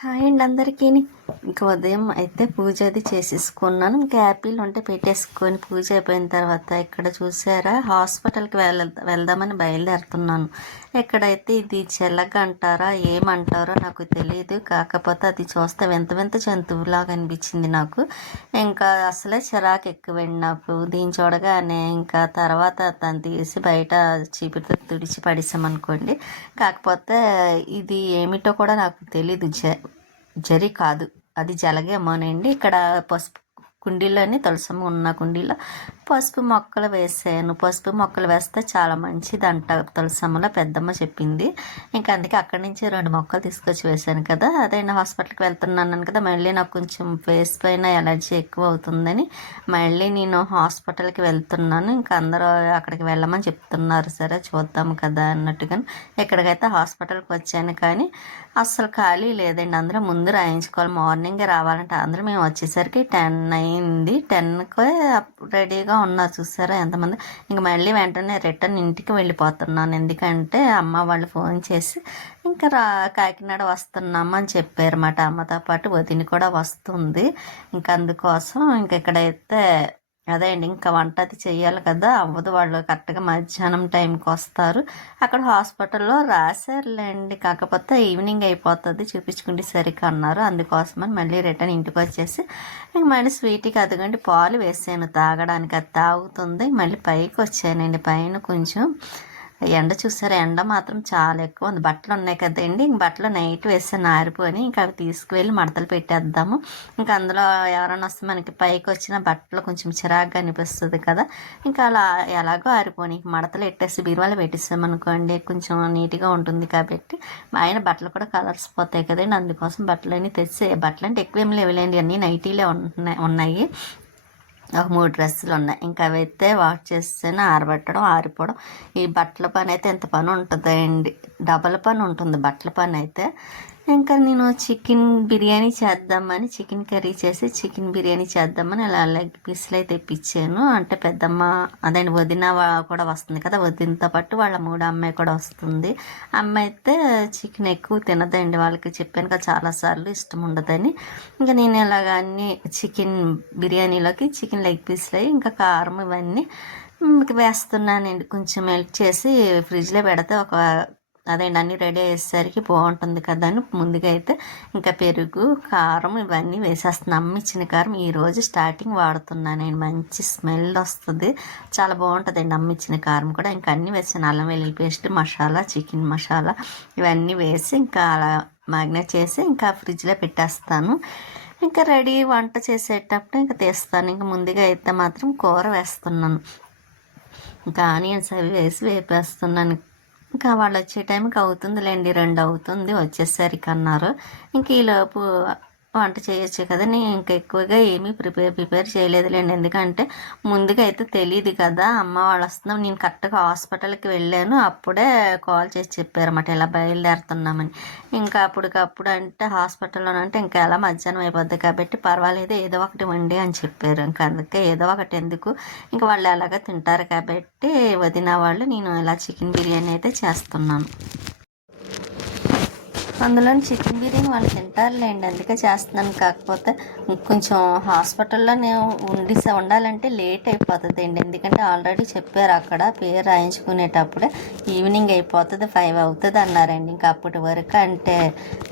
Hi అండి అందరికీ. ఇంకా ఉదయం అయితే పూజ అది చేసేసుకున్నాను. ఇంకా యాపిల్ ఉంటే పెట్టేసుకొని పూజ అయిపోయిన తర్వాత ఇక్కడ చూసారా? హాస్పిటల్కి వెళ్ వెళ్దామని బయలుదేరుతున్నాను. ఎక్కడైతే ఇది చెల్లగ అంటారా ఏమంటారో నాకు తెలియదు కాకపోతే అది చూస్తే వింత వింత జంతువులాగా అనిపించింది నాకు. ఇంకా అసలే చిరాకు ఎక్కువండి నాకు. దీన్ని చూడగానే ఇంకా తర్వాత తను తీసి బయట చీపిరితో తుడిచి పడేసామనుకోండి. కాకపోతే ఇది ఏమిటో కూడా నాకు తెలియదు జ జరి కాదు. అది జలగేమోనండి ఇక్కడ పసుపు కుండీలోని తులసమ్మ ఉన్న కుండీలో పసుపు మొక్కలు వేసాను. పసుపు మొక్కలు వేస్తే చాలా మంచిది అంట తులసమ్మలో పెద్దమ్మ చెప్పింది. ఇంకా అందుకే అక్కడి నుంచి రెండు మొక్కలు తీసుకొచ్చి వేశాను కదా. అదే నేను హాస్పిటల్కి వెళ్తున్నాను కదా. మళ్ళీ నాకు కొంచెం ఫేస్ పైన ఎలర్జీ ఎక్కువ అవుతుందని మళ్ళీ నేను హాస్పిటల్కి వెళ్తున్నాను. ఇంకా అందరూ అక్కడికి వెళ్ళమని చెప్తున్నారు. సరే చూద్దాం కదా అన్నట్టుగా. ఎక్కడికైతే హాస్పిటల్కి వచ్చాను కానీ అస్సలు ఖాళీ లేదండి. అందరూ ముందు రాయించుకోవాలి. మార్నింగే రావాలంటే అందరూ మేము వచ్చేసరికి టెన్ అయింది. టెన్కి రెడీగా ఉన్నారు చూసారా ఎంతమంది? ఇంక మళ్ళీ వెంటనే రిటర్న్ ఇంటికి వెళ్ళిపోతున్నాను. ఎందుకంటే అమ్మ వాళ్ళు ఫోన్ చేసి ఇంకా రా కాకినాడ వస్తున్నాము అని చెప్పారు అన్నమాట అమ్మతో పాటు వదిన కూడా వస్తుంది. ఇంకా అందుకోసం ఇంక ఇక్కడైతే అదే అండి. ఇంకా వంట అది చేయాలి కదా అవ్వదు. వాళ్ళు కరెక్ట్గా మధ్యాహ్నం టైంకి వస్తారు. అక్కడ హాస్పిటల్లో రాశారులేండి. కాకపోతే ఈవినింగ్ అయిపోతుంది. చూపించుకుంటే సరిగ్గా అన్నారు. అందుకోసమని మళ్ళీ రిటర్న్ ఇంటికి వచ్చేసి ఇంక మళ్ళీ స్వీట్కి అదిగండి పాలు వేసాను. తాగడానికి అది తాగుతుంది. మళ్ళీ పైకి వచ్చానండి. పైన కొంచెం ఎండ చూసారా? ఎండ మాత్రం చాలా ఎక్కువ ఉంది. బట్టలు ఉన్నాయి కదండి. ఇంక బట్టలు నైట్ వేసాను ఆరిపోయి ఇంకా అవి తీసుకువెళ్ళి మడతలు పెట్టేద్దాము. ఇంకా అందులో ఎవరైనా వస్తే మనకి పైకి వచ్చిన బట్టలు కొంచెం చిరాగ్గా అనిపిస్తుంది కదా. ఇంకా అలా ఎలాగో ఆరిపోయి మడతలు పెట్టేసి బీరువాలో పెట్టేసామనుకోండి కొంచెం నీట్గా ఉంటుంది కాబట్టి ఆయన బట్టలు కూడా కలర్స్ పోతాయి కదండి. అందుకోసం బట్టలన్నీ తెచ్చి బట్టలు అంటే ఎక్కువ ఏం లేవులేండి. అన్నీ నైటీలే ఉన్నాయి ఉన్నాయి. ఒక మూడు డ్రెస్సులు ఉన్నాయి. ఇంకా అవి అయితే వాష్ చేస్తేనే ఆరబెట్టడం ఆరిపోవడం. ఈ బట్టల పని అయితే ఎంత పని ఉంటుందండి? డబల్ పని ఉంటుంది బట్టల పని అయితే ఇంకా నేను చికెన్ బిర్యానీ చేద్దామని చికెన్ కర్రీ చేసి చికెన్ బిర్యానీ చేద్దామని అలా లెగ్ పీస్లు అయితే ఇప్పించాను. అంటే పెద్దమ్మ అదే వదిన కూడా వస్తుంది కదా వదినతో పాటు వాళ్ళ మూడు అమ్మాయి కూడా వస్తుంది. అమ్మ అయితే చికెన్ ఎక్కువ తినదండి వాళ్ళకి చెప్పాను కదా చాలాసార్లు ఇష్టం ఉండదని. ఇంకా నేను ఇలాగ అన్ని చికెన్ బిర్యానీలోకి చికెన్ లెగ్ పీస్లు ఇంకా కారం ఇవన్నీ వేస్తున్నానండి. కొంచెం మెల్ట్ చేసి ఫ్రిడ్జ్లో పెడితే ఒక అదేండి అన్నీ రెడీ అయ్యేసరికి బాగుంటుంది కదా అని ముందుగా అయితే ఇంకా పెరుగు కారం ఇవన్నీ వేసేస్తున్నాను. అమ్మిచ్చిన కారం ఈరోజు స్టార్టింగ్ వాడుతున్నాను. నేను మంచి స్మెల్ వస్తుంది. చాలా బాగుంటుందండి అండి ఇచ్చిన కారం కూడా. ఇంకా అన్నీ వేసాను. అల్లం వెల్లుల్లి పేస్ట్ మసాలా చికెన్ మసాలా ఇవన్నీ వేసి ఇంకా అలా మ్యాగ్నేట్ చేసి ఇంకా ఫ్రిడ్జ్లో పెట్టేస్తాను. ఇంకా రెడీ వంట చేసేటప్పుడు ఇంకా తీస్తాను. ఇంకా ముందుగా అయితే మాత్రం కూర వేస్తున్నాను. ఇంకా ఆనియన్స్ అవి వేసి వేపేస్తున్నాను. ఇంకా వాళ్ళు వచ్చే టైంకి అవుతుందిలేండి రెండు అవుతుంది వచ్చేసరికి అన్నారు ఇంక ఈలోపు వంట చేయొచ్చు కదా. నేను ఇంకా ఎక్కువగా ఏమీ ప్రిపేర్ ప్రిపేర్ చేయలేదులేండి. ఎందుకంటే ముందుగా అయితే తెలియదు కదా. అమ్మ వాళ్ళు వస్తున్నాం. నేను కరెక్ట్గా హాస్పిటల్కి వెళ్ళాను. అప్పుడే కాల్ చేసి చెప్పారన్నమాట ఇలా బయలుదేరుతున్నామని. ఇంకా అప్పటికప్పుడు అంటే హాస్పిటల్లో అంటే ఇంకా ఎలా మధ్యాహ్నం అయిపోద్ది కాబట్టి పర్వాలేదు ఏదో ఒకటి వండి అని చెప్పారు. ఇంకా అందుకే ఏదో ఒకటి ఎందుకు? ఇంకా వాళ్ళు ఎలాగ తింటారు కాబట్టి వదిన వాళ్ళు నేను ఇలా చికెన్ బిర్యానీ అయితే చేస్తున్నాను. అందులో చికెన్ బిర్యానీ వాళ్ళు తింటారులేండి. అందుకే చేస్తున్నాను. కాకపోతే కొంచెం హాస్పిటల్లో నేను ఉండి ఉండాలంటే లేట్ అయిపోతుంది అండి ఎందుకంటే ఆల్రెడీ చెప్పారు అక్కడ పేరు రాయించుకునేటప్పుడే ఈవినింగ్ అయిపోతుంది ఫైవ్ అవుతుంది అన్నారండి. ఇంకా అప్పటి వరకు అంటే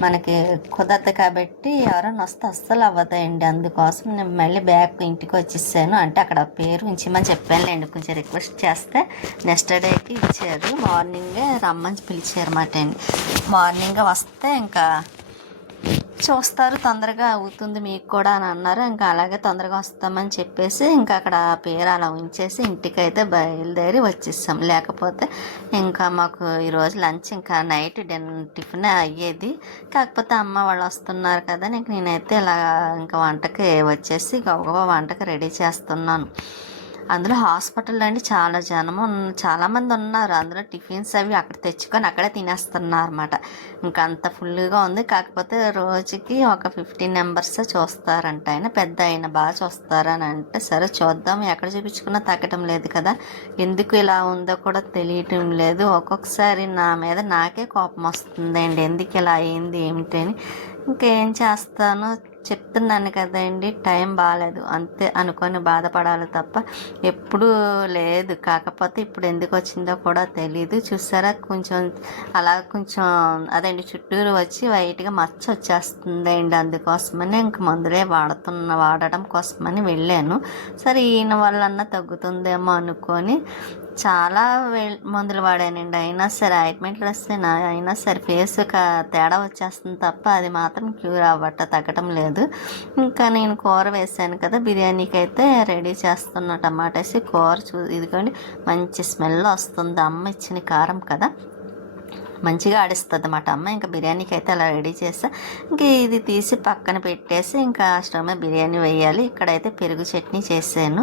మనకి కుదరదు కాబట్టి ఎవరైనా వస్తే అస్సలు అవ్వదండి. అందుకోసం నేను మళ్ళీ బ్యాక్ ఇంటికి వచ్చేసాను. అంటే అక్కడ పేరు ఉంచమని చెప్పానులేండి. కొంచెం రిక్వెస్ట్ చేస్తే నెక్స్ట్ డేకి ఇచ్చారు మార్నింగే రమ్మని పిలిచారు అన్నమాట అండి. మార్నింగ్ వస్తా ఇంకా చూస్తారు తొందరగా అవుతుంది మీకు కూడా అని అన్నారు. ఇంకా అలాగే తొందరగా వస్తామని చెప్పేసి ఇంకా అక్కడ పేరు అలా ఉంచేసి ఇంటికైతే బయలుదేరి వచ్చేసాం. లేకపోతే ఇంకా మాకు ఈరోజు లంచ్ ఇంకా నైట్ డిన్నర్ టిఫిన్ అయ్యేది. కాకపోతే అమ్మ వాళ్ళు వస్తున్నారు కదా నీకు నేనైతే ఇలా ఇంకా వంటకి వచ్చేసి గబగబా వంటకి రెడీ చేస్తున్నాను. అందులో హాస్పిటల్ అండి చాలా జనం చాలామంది ఉన్నారు. అందులో టిఫిన్స్ అవి అక్కడ తెచ్చుకొని అక్కడే తినేస్తున్నారు అనమాట ఇంకా అంత ఫుల్గా ఉంది. కాకపోతే రోజుకి ఒక ఫిఫ్టీన్ మెంబర్స్ చూస్తారంట ఆయన. పెద్ద ఆయన బాగా చూస్తారని అంటే సరే చూద్దాం. ఎక్కడ చూపించుకున్నా తగ్గటం లేదు కదా. ఎందుకు ఇలా ఉందో కూడా తెలియటం లేదు. ఒక్కొక్కసారి నా మీద నాకే కోపం వస్తుందండి. ఎందుకు ఇలా అయింది ఏమిటి అని. ఇంకేం చేస్తాను? చెప్తున్నాను కదండి టైం బాగాలేదు అంతే అనుకొని బాధపడాలి తప్ప ఎప్పుడూ లేదు. కాకపోతే ఇప్పుడు ఎందుకు వచ్చిందో కూడా తెలీదు. చూసారా? కొంచెం అలా కొంచెం అదండి చుట్టూరు వచ్చి వైట్గా మచ్చ వచ్చేస్తుందండి. అందుకోసమని ఇంక మందులే వాడుతున్న వాడడం కోసమని వెళ్ళాను. సరే ఈయన వల్లన్నా తగ్గుతుందేమో అనుకొని చాలా వే- మందులు వాడానండి. అయినా సరే ఆయింట్మెంట్లు వస్తే నా అయినా సరే ఫేస్ తేడా వచ్చేస్తుంది తప్ప అది మాత్రం క్యూర్ అవ్వట తగ్గటం లేదు. ఇంకా నేను కూర వేసాను కదా బిర్యానీకి అయితే రెడీ చేస్తున్న టమాటా వేసి కూర చూ ఇదిగోండి మంచి స్మెల్ వస్తుంది. అమ్మ ఇచ్చిన కారం కదా మంచిగా ఆడిస్తుంది అన్నమాట అమ్మ ఇంకా బిర్యానీకి అయితే అలా రెడీ చేస్తా. ఇంకా ఇది తీసి పక్కన పెట్టేసి ఇంకా స్టవ్ మీద బిర్యానీ వేయాలి. ఇక్కడైతే పెరుగు చట్నీ చేసాను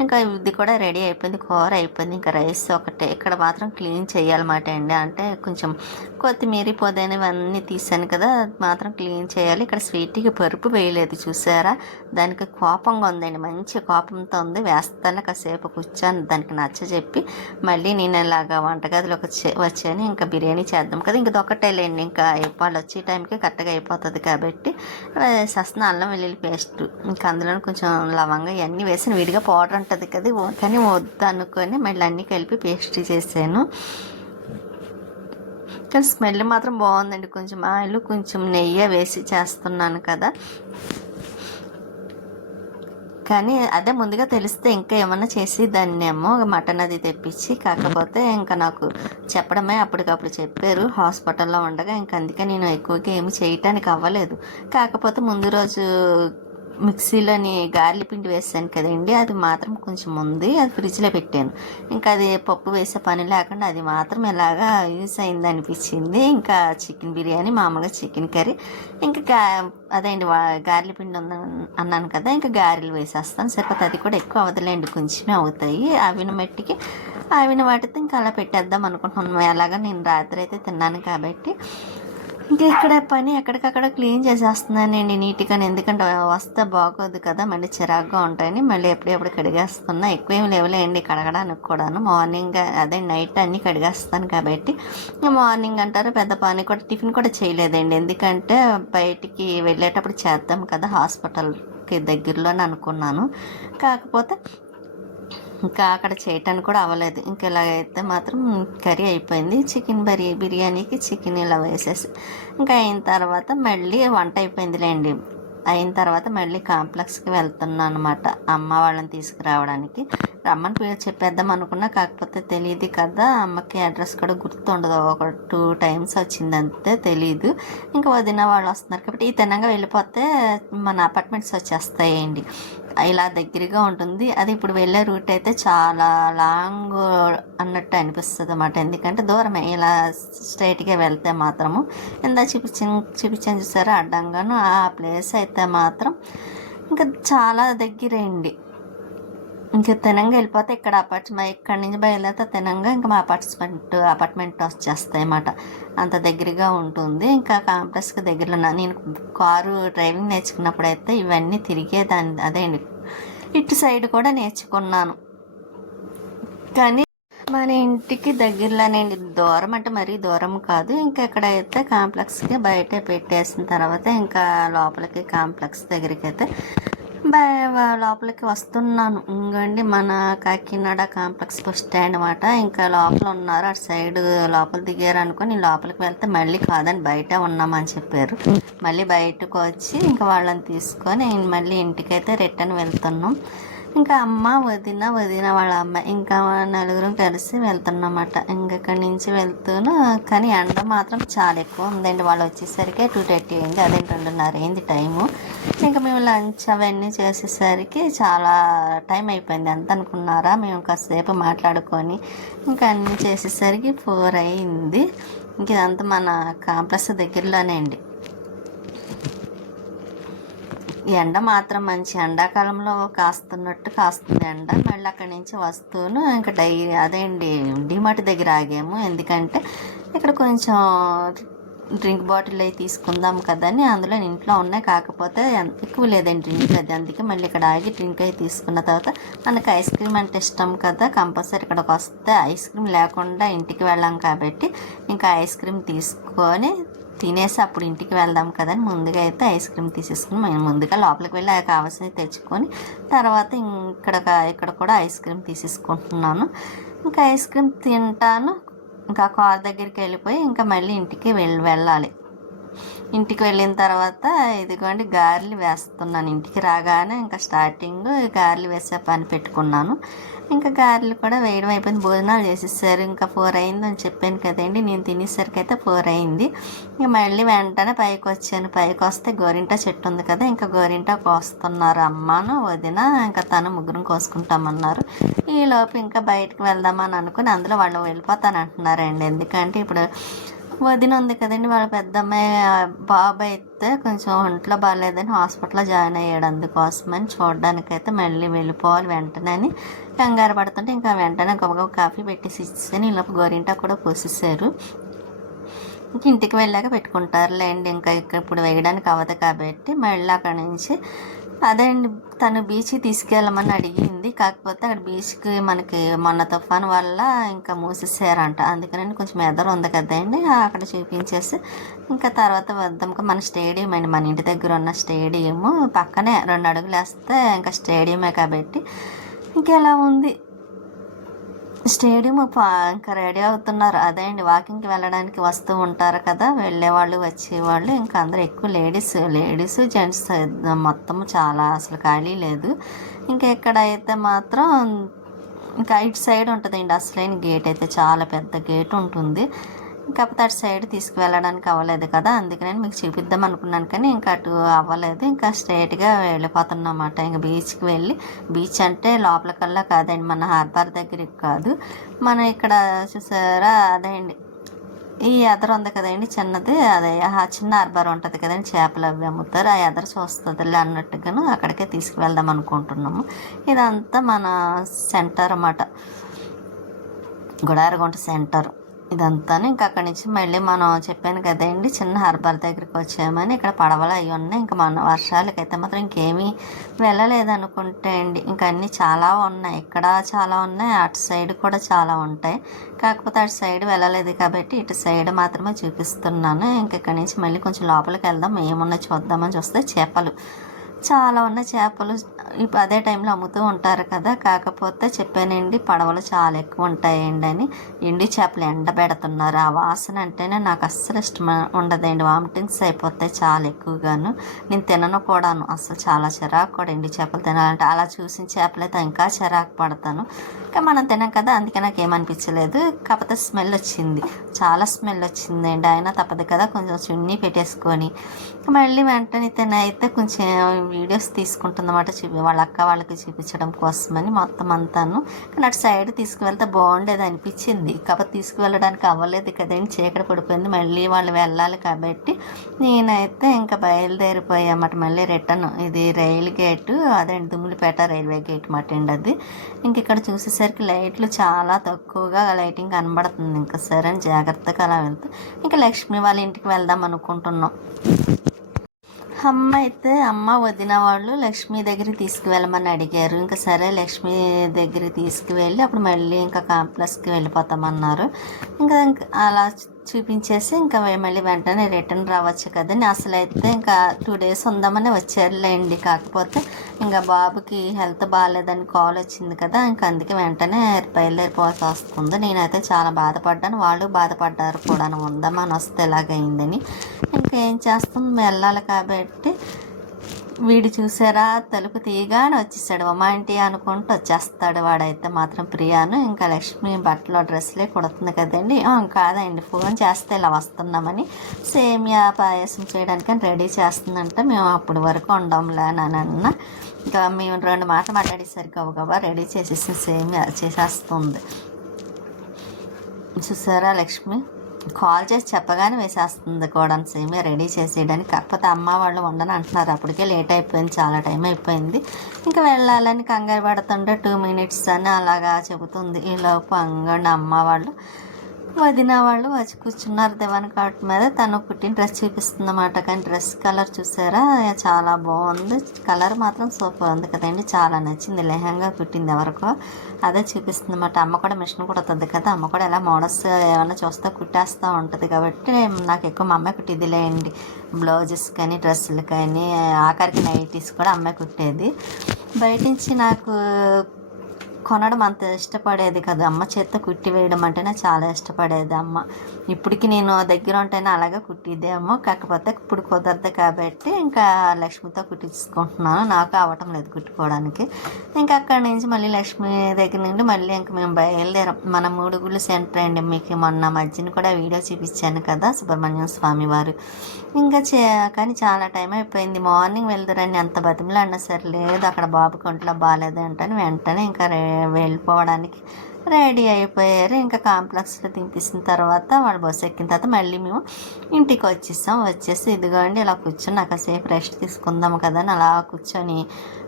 ఇంకా ఇది కూడా రెడీ అయిపోయింది. కూర అయిపోయింది. ఇంకా రైస్ ఒకటే. ఇక్కడ మాత్రం క్లీన్ చేయాలన్నమాట అండి. అంటే కొంచెం కొత్తిమీర పుదీనా ఇవన్నీ తీసాను కదా మాత్రం క్లీన్ చేయాలి. ఇక్కడ స్వీట్కి పరుపు వేయలేదు చూసారా? దానికి కోపంగా ఉందండి. మంచి కోపంతో ఉంది. వేస్తాను. కాసేపు కూర్చొని దానికి నచ్చ చెప్పి మళ్ళీ నేను ఇలాగా వంటగదిలోకి వచ్చాను. ఇంకా బిర్యానీ వేసేద్దాం కదా. ఇంక దొక్కటేలేండి ఇంకా వాళ్ళు వచ్చే టైంకి కరెక్ట్గా అయిపోతుంది కాబట్టి సస్న అల్లం వెల్లుల్లి పేస్ట్. ఇంకా అందులో కొంచెం లవంగా ఇవన్నీ వేసి విడిగా పౌడర్ ఉంటుంది కదా. కానీ వద్దు అనుకొని మళ్ళీ అన్నీ కలిపి పేస్ట్ చేసాను కానీ స్మెల్ మాత్రం బాగుందండి. కొంచెం ఆయిల్ కొంచెం నెయ్యి వేసి చేస్తున్నాను కదా. కానీ అదే ముందుగా తెలిస్తే ఇంకా ఏమన్నా చేసి దాన్నేమో మటన్ అది తెప్పించి కాకపోతే ఇంకా నాకు చెప్పడమే అప్పటికప్పుడు చెప్పారు. హాస్పిటల్లో ఉండగా ఇంకా అందుకే నేను ఎక్కువగా ఏమి చేయటానికి అవ్వలేదు. కాకపోతే ముందు రోజు మిక్సీలోని గార్లి పిండి వేసాను కదండి అది మాత్రం కొంచెం ఉంది అది ఫ్రిడ్జ్లో పెట్టాను. ఇంకా అది పప్పు వేసే పని లేకుండా అది మాత్రం ఇలాగా యూస్ అయింది అనిపించింది. ఇంకా చికెన్ బిర్యానీ మామూలుగా చికెన్ కర్రీ ఇంకా గా అదేంటి వా- గారెల పిండి ఉంద అన్నాను కదా ఇంకా గారెలు వేసేస్తాను. సరిపోతే అది కూడా ఎక్కువ అవదలేండి కొంచెమే అవుతాయి. అవిన మట్టికి అవిన వాటితో ఇంకా అలా పెట్టేద్దాం అనుకుంటున్నాను. ఎలాగా నేను రాత్రి అయితే తిన్నాను కాబట్టి. ఇంకా ఇక్కడ పని ఎక్కడికక్కడ క్లీన్ చేసేస్తున్నానండి నీట్గా ఎందుకంటే వస్తే బాగోదు కదా మళ్ళీ చిరాగ్గా ఉంటాయని మళ్ళీ ఎప్పుడెప్పుడు కడిగేస్తున్నా. ఎక్కువ లేవలేండి కడగడానికి కూడాను. మార్నింగ్ అదే నైట్ అన్నీ కడిగేస్తాను కాబట్టి. మార్నింగ్ అంటారు పెద్ద పని కూడా టిఫిన్ కూడా చేయలేదండి. ఎందుకంటే బయటికి వెళ్ళేటప్పుడు చేద్దాం కదా హాస్పిటల్కి దగ్గరలోనే అనుకున్నాను. కాకపోతే ఇంకా అక్కడ చేయటానికి కూడా అవ్వలేదు. ఇంకా ఇలాగైతే మాత్రం కర్రీ అయిపోయింది. చికెన్ బరి బిర్యానీకి చికెన్ ఇలా వేసేసి ఇంకా అయిన తర్వాత మళ్ళీ వంట అయిపోయిందిలేండి. అయిన తర్వాత మళ్ళీ కాంప్లెక్స్కి వెళ్తున్నాను అనమాట అమ్మ వాళ్ళని తీసుకురావడానికి. రమ్మని పేరు చెప్పేద్దాం అనుకున్నా కాకపోతే తెలియదు కదా అమ్మకి అడ్రస్ కూడా గుర్తుండదు. ఒక టూ టైమ్స్ వచ్చింది అంతే తెలియదు ఇంకా వదిన వాళ్ళు వస్తున్నారు కాబట్టి ఈ తినంగా వెళ్ళిపోతే మన అపార్ట్మెంట్స్ వచ్చేస్తాయండి. ఇలా దగ్గరగా ఉంటుంది. అది ఇప్పుడు వెళ్ళే రూట్ అయితే చాలా లాంగ్ అన్నట్టు అనిపిస్తుంది అన్నమాట. ఎందుకంటే దూరమే. ఇలా స్ట్రైట్గా వెళ్తే మాత్రము ఇందా చూపించిన చూపించాను చూసారా? అడ్డంగాను ఆ ప్లేస్ అయితే మాత్రం ఇంకా చాలా దగ్గరండి. ఇంకా తినంగా వెళ్ళిపోతే ఇక్కడ అపార్ట్మెంట్ ఇక్కడ నుంచి బయలుదేరితే తినంగా ఇంకా మా అపార్ట్మెంట్ అపార్ట్మెంట్ వచ్చేస్తాయి అన్నమాట. అంత దగ్గరగా ఉంటుంది. ఇంకా కాంప్లెక్స్కి దగ్గరలో నేను కారు డ్రైవింగ్ నేర్చుకున్నప్పుడు అయితే ఇవన్నీ తిరిగేదాన్ని అదే అండి. ఇటు సైడ్ కూడా నేర్చుకున్నాను. కానీ మన ఇంటికి దగ్గరలోనండి దూరం అంటే మరీ దూరం కాదు. ఇంకా ఎక్కడైతే కాంప్లెక్స్కి బయట పెట్టేసిన తర్వాత ఇంకా లోపలికి కాంప్లెక్స్ దగ్గరికి అయితే లోపలికి వస్తున్నాను. ఇంకండి మన కాకినాడ కాంప్లెక్స్ బస్ స్టాండ్ అనమాట ఇంకా లోపల ఉన్నారు. అటు సైడ్ లోపల దిగారు అనుకుని లోపలికి వెళ్తే మళ్ళీ కాదని బయట ఉన్నామని చెప్పారు. మళ్ళీ బయటకు వచ్చి ఇంకా వాళ్ళని తీసుకొని మళ్ళీ ఇంటికైతే రిటర్న్ వెళ్తున్నాం. ఇంకా అమ్మ వదిన వదిన వాళ్ళ అమ్మ. ఇంకా నలుగురం కలిసి వెళ్తున్నమాట. ఇంకా ఇక్కడి నుంచి వెళ్తూను కానీ ఎండ మాత్రం చాలా ఎక్కువ ఉందండి. వాళ్ళు వచ్చేసరికి టూ థర్టీ అయింది. అదే రెండున్నర అయింది టైము. ఇంకా మేము లంచ్ అవన్నీ చేసేసరికి చాలా టైం అయిపోయింది. ఎంత అనుకున్నారా? మేము కాసేపు మాట్లాడుకొని ఇంకా అన్నీ చేసేసరికి ఫోర్ అయింది. ఇంక ఇదంతా మన కాంప్లెక్స్ దగ్గరలోనే అండి ఈ ఎండ మాత్రం మంచి ఎండాకాలంలో కాస్తున్నట్టు కాస్తుంది ఎండ. మళ్ళీ అక్కడి నుంచి వస్తూను ఇంకా డై అదేంటి డిమార్ట్ దగ్గర ఆగాము. ఎందుకంటే ఇక్కడ కొంచెం డ్రింక్ బాటిల్ అవి తీసుకుందాం కదని అందులో ఇంట్లో ఉన్నాయి. కాకపోతే ఎక్కువ లేదండి డ్రింక్ అది. అందుకే మళ్ళీ ఇక్కడ ఆగి డ్రింక్ అవి తీసుకున్న తర్వాత మనకి ఐస్ క్రీమ్ అంటే ఇష్టం కదా కంపల్సరీ ఇక్కడికి వస్తే ఐస్ క్రీమ్ లేకుండా ఇంటికి వెళ్ళాం కాబట్టి ఇంకా ఐస్ క్రీమ్ తీసుకొని తినేసి అప్పుడు ఇంటికి వెళ్దాం కదని ముందుగా అయితే ఐస్ క్రీమ్ తీసేసుకుని మేము ముందుగా లోపలికి వెళ్ళి ఆ కావాల్సినవి తెచ్చుకొని తర్వాత ఇక్కడ ఇక్కడ కూడా ఐస్ క్రీమ్ తీసేసుకుంటున్నాను. ఇంకా ఐస్ క్రీమ్ తింటాను. ఇంకా కార్ దగ్గరికి వెళ్ళిపోయి ఇంకా మళ్ళీ ఇంటికి వెళ్ళి వెళ్ళాలి. ఇంటికి వెళ్ళిన తర్వాత ఇదిగోండి గారెలు వేస్తున్నాను. ఇంటికి రాగానే ఇంకా స్టార్టింగ్ గారెలు వేసే పని పెట్టుకున్నాను. ఇంకా గారెలు కూడా వేయడం అయిపోయింది. భోజనాలు చేసేసారు. ఇంకా ఫోర్ అయింది అని చెప్పాను కదండి. నేను తినేసరికి అయితే ఫోర్ అయింది. ఇంకా మళ్ళీ వెంటనే పైకి వచ్చాను. పైకి వస్తే గోరింటా చెట్టు ఉంది కదా ఇంకా గోరింటా కోస్తున్నారు. అమ్మను వదిన ఇంకా తను ముగ్గురం కోసుకుంటామన్నారు. ఈలోపు ఇంకా బయటకు వెళ్దామని అనుకుని అందులో వాళ్ళు వెళ్ళిపోతాను అంటున్నారండి ఎందుకంటే ఇప్పుడు వదిన ఉంది కదండి వాళ్ళ పెద్దమ్మాయి ఆ బాబు అయితే కొంచెం ఒంట్లో బాగాలేదని హాస్పిటల్లో జాయిన్ అయ్యాడు అందుకోసమని చూడడానికైతే మళ్ళీ వెళ్ళిపోవాలి వెంటనే అని కంగారు పడుతుంటే ఇంకా వెంటనే గబగబ కాఫీ పెట్టేసి ఇచ్చేసాను. ఈ గోరింట గోరింటా కూడా పోసేసారు. ఇంక ఇంటికి వెళ్ళాక పెట్టుకుంటారులేండి ఇంకా ఇక్కడ ఇప్పుడు వేయడానికి అవ్వదు కాబట్టి మళ్ళీ అక్కడ నుంచి అదే అండి. తను బీచ్కి తీసుకెళ్ళమని అడిగింది. కాకపోతే అక్కడ బీచ్కి మనకి మొన్న తుఫాన్ వల్ల ఇంకా మూసేసారంట. అందుకని కొంచెం ఎదరు ఉంది కదండి అక్కడ చూపించేసి ఇంకా తర్వాత వద్దాం. మన స్టేడియం అండి. మన ఇంటి దగ్గర ఉన్న స్టేడియం పక్కనే రెండు అడుగులు వేస్తే ఇంకా స్టేడియమే కాబట్టి ఇంకెలా ఉంది. స్టేడియం పా- ఇంకా రెడీ అవుతున్నారు. అదే అండి వాకింగ్కి వెళ్ళడానికి వస్తూ ఉంటారు కదా వెళ్ళేవాళ్ళు వచ్చేవాళ్ళు. ఇంకా అందరూ ఎక్కువ లేడీస్ లేడీస్ జెంట్స్ మొత్తం చాలా అసలు ఖాళీ లేదు. ఇంకా ఇక్కడ అయితే మాత్రం ఇంకా ఇటు సైడ్ ఉంటుందండి అసలైన గేట్ అయితే చాలా పెద్ద గేట్ ఉంటుంది. కాకపోతే అటు సైడ్ తీసుకువెళ్ళడానికి అవ్వలేదు కదా అందుకని మీకు చూపిద్దాం అనుకున్నాను కానీ ఇంకా అటు అవ్వలేదు. ఇంకా స్ట్రైట్గా వెళ్ళిపోతున్నమాట ఇంకా బీచ్కి వెళ్ళి బీచ్ అంటే లోపలికల్లా కాదండి మన హార్బర్ దగ్గరికి కాదు. మన ఇక్కడ చూసారా అదే అండి ఈ ఎదర ఉంది కదండి చిన్నది అదే ఆ చిన్న హార్బర్ ఉంటుంది కదండి చేపలు అవి అమ్ముతారు ఆ ఎదర చూస్తుందిలే అన్నట్టుగాను అక్కడికే తీసుకువెళ్దాం అనుకుంటున్నాము. ఇదంతా మన సెంటర్ అన్నమాట. గుడారగుంట సెంటర్ ఇదంతా ఇంకా అక్కడి నుంచి మళ్ళీ మనం చెప్పాను కదండి చిన్న హార్బర్ దగ్గరికి వచ్చామని. ఇక్కడ పడవలు అవి ఉన్నాయి. ఇంకా మన వర్షాలకైతే మాత్రం ఇంకేమీ వెళ్ళలేదు అనుకుంటే అండి. ఇంకా అన్నీ చాలా ఉన్నాయి. ఇక్కడ చాలా ఉన్నాయి అటు సైడ్ కూడా చాలా ఉంటాయి. కాకపోతే అటు సైడ్ వెళ్ళలేదు కాబట్టి ఇటు సైడ్ మాత్రమే చూపిస్తున్నాను. ఇంక ఇక్కడి నుంచి మళ్ళీ కొంచెం లోపలికి వెళ్దాం. ఏమున్నా చూద్దామని చూస్తే చేపలు. చాలా ఉన్న చేపలు ఇప్పుడు అదే టైంలో అమ్ముతూ ఉంటారు కదా. కాకపోతే చెప్పానండి పడవలు చాలా ఎక్కువ ఉంటాయండి అని. ఎండి చేపలు ఎండబెడుతున్నారు ఆ వాసన అంటేనే నాకు అస్సలు ఇష్టం ఉండదండి. వామిటింగ్స్ అయిపోతాయి చాలా ఎక్కువగాను. నేను తినను కూడాను. అసలు చాలా చిరాకు కూడా ఎండి చేపలు తినాలంటే. అలా చూసిన చేపలైతే ఇంకా చిరాకు పడతాను. ఇంకా మనం తినాం కదా అందుకే నాకు ఏమనిపించలేదు. కాకపోతే స్మెల్ వచ్చింది. చాలా స్మెల్ వచ్చిందండి. అయినా తప్పదు కదా కొంచెం చున్నీ పెట్టేసుకొని. మళ్ళీ వెంటనే తినైతే కొంచెం వీడియోస్ తీసుకుంటుందన్నమాట చూపి వాళ్ళ అక్క వాళ్ళకి చూపించడం కోసమని మొత్తం అంతాను. కానీ అటు సైడ్ తీసుకువెళ్తే బాగుండేది అనిపించింది. కాకపోతే తీసుకువెళ్ళడానికి అవ్వలేదు కదండి చీకటి పడిపోయింది. మళ్ళీ వాళ్ళు వెళ్ళాలి కాబట్టి నేనైతే ఇంకా బయలుదేరిపోయామాట మళ్ళీ రిటర్న్ ఇది రైలు గేటు అదే దుమ్ములపేట రైల్వే గేట్ మాట అండి అది. ఇంక ఇక్కడ చూసేసరికి లైట్లు చాలా తక్కువగా లైటింగ్ కనబడుతుంది. ఇంకా సరే అని జాగ్రత్తగా అలా వెళ్తే ఇంకా లక్ష్మి వాళ్ళ ఇంటికి వెళ్దాం అనుకుంటున్నాం. అమ్మ అయితే అమ్మ వదిన వాళ్ళు లక్ష్మి దగ్గర తీసుకువెళ్ళమని అడిగారు. ఇంకా సరే లక్ష్మి దగ్గర తీసుకువెళ్ళి అప్పుడు మళ్ళీ ఇంకా కాంప్లెక్స్కి వెళ్ళిపోతామన్నారు. ఇంకా అలా చూపించేసి ఇంకా మళ్ళీ వెంటనే రిటర్న్ రావచ్చు కదండి అసలు అయితే ఇంకా టూ డేస్ ఉందామని వచ్చారులేండి. కాకపోతే ఇంకా బాబుకి హెల్త్ బాగాలేదని కాల్ వచ్చింది కదా ఇంకా అందుకే వెంటనే బయలుదేరిపోవాల్సి వస్తుంది. నేనైతే చాలా బాధపడ్డాను. వాళ్ళు బాధపడ్డారు కూడా ఉందామని వస్తే ఎలాగైందని. ఏం చేస్తాం? వెళ్ళాలి కాబట్టి వీడు చూసారా? తలుపు తీయగానే వచ్చేసాడు. ఒమాంటి అనుకుంటూ వచ్చేస్తాడు. వాడైతే మాత్రం ప్రియాను. ఇంకా లక్ష్మి బట్టలు డ్రెస్లే కుడుతుంది కదండి. కాదండి. ఫోన్ చేస్తే ఇలా వస్తున్నామని. సేమియా పాయసం చేయడానికి రెడీ చేస్తుందంటే. మేము అప్పటి వరకు ఉండంలే అని అన్న ఇంకా మేము రెండు మాటలు మాట్లాడేసరికి గబగబా రెడీ చేసేసి సేమియా చేసేస్తుంది. చూసారా లక్ష్మి? కాల్ చేసి చెప్పగానే వేసేస్తుంది కూడా సేమే రెడీ చేసేయడానికి. కాకపోతే అమ్మ వాళ్ళు ఉండని అంటున్నారు. అప్పటికే లేట్ అయిపోయింది చాలా టైం అయిపోయింది. ఇంకా వెళ్ళాలని కంగారు పడుతుంటే టూ మినిట్స్ అని అలాగా చెబుతుంది. ఈలోపు అంగండి అమ్మ వాళ్ళు వదిన వాళ్ళు వచ్చి కూర్చున్నారు దివాన్ కాట్ మీద. తను పుట్టిన డ్రెస్ చూపిస్తుందన్నమాట. కానీ డ్రెస్ కలర్ చూసారా? చాలా బాగుంది. కలర్ మాత్రం సూపర్ ఉంది కదండి. చాలా నచ్చింది. లెహంగా కుట్టింది ఎవరికో. అదే చూపిస్తుందన్నమాట. అమ్మ కూడా మిషన్ కుడుతుంది కదా. అమ్మ కూడా ఎలా మోడల్స్ ఏమైనా చూస్తే కుట్టేస్తూ ఉంటుంది కాబట్టి నాకు ఎక్కువ మా అమ్మాయి కుట్టిదిలేండి. బ్లౌజెస్ కానీ డ్రెస్సులు కానీ ఆఖరికి నైటీస్ కూడా అమ్మాయి కుట్టేది. బయట నుంచి నాకు కొనడం అంత ఇష్టపడేది కదా. అమ్మ చేత్తో కుట్టి వేయడం అంటేనే చాలా ఇష్టపడేది అమ్మ. ఇప్పటికి నేను దగ్గర ఉంటేనే అలాగే కుట్టిద్దేమో కాకపోతే ఇప్పుడు కుదరదు కాబట్టి ఇంకా లక్ష్మితో కుట్టించుకుంటున్నాను. నాకు అవటం లేదు కుట్టుకోవడానికి. ఇంకా అక్కడి నుంచి మళ్ళీ లక్ష్మి దగ్గర నుండి మళ్ళీ ఇంకా మేము బయలుదేరాం. మన మూడుగుళ్ళు సెంటర్ అండి. మీకు మొన్న మధ్యన కూడా వీడియో చూపించాను కదా సుబ్రహ్మణ్యం స్వామి వారు. ఇంకా చే కానీ చాలా టైం అయిపోయింది. మార్నింగ్ వెళ్తారని ఎంత బతిమలు అన్నా సరే లేదు. అక్కడ బాబు కొంట్లో బాగాలేదు అంటని వెంటనే ఇంకా రే వెళ్ళిపోవడానికి రెడీ అయిపోయారు. ఇంకా కాంప్లెక్స్లో దింపేసిన తర్వాత వాడు బస్సు ఎక్కిన తర్వాత మళ్ళీ మేము ఇంటికి వచ్చేసాం. వచ్చేసి ఇదిగోండి ఇలా కూర్చొని నాకు సేపు రెస్ట్ తీసుకుందాం కదా అని అలా కూర్చొని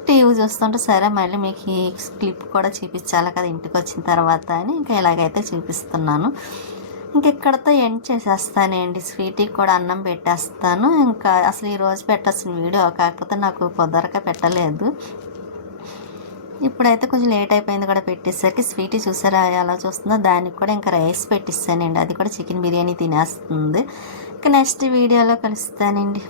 టీవీ చూస్తుంటే సరే మళ్ళీ మీకు ఈ క్లిప్ కూడా చూపించాలి కదా ఇంటికి వచ్చిన తర్వాత అని ఇంకా ఇలాగైతే చూపిస్తున్నాను. ఇంక ఇక్కడతో ఎండ్ చేసేస్తానండి. స్వీట్కి కూడా అన్నం పెట్టేస్తాను. ఇంకా అసలు ఈరోజు పెట్టాల్సిన వీడియో కాకపోతే నాకు కుదరక పెట్టలేదు. ఇప్పుడైతే కొంచెం లేట్ అయిపోయింది కూడా పెట్టేసరికి స్వీట్ చూసారా ఎలా చూస్తుందో దానికి కూడా ఇంకా రైస్ పెట్టిస్తానండి. అది కూడా చికెన్ బిర్యానీ తినేస్తుంది. ఇంకా నెక్స్ట్ వీడియోలో కలుస్తానండి.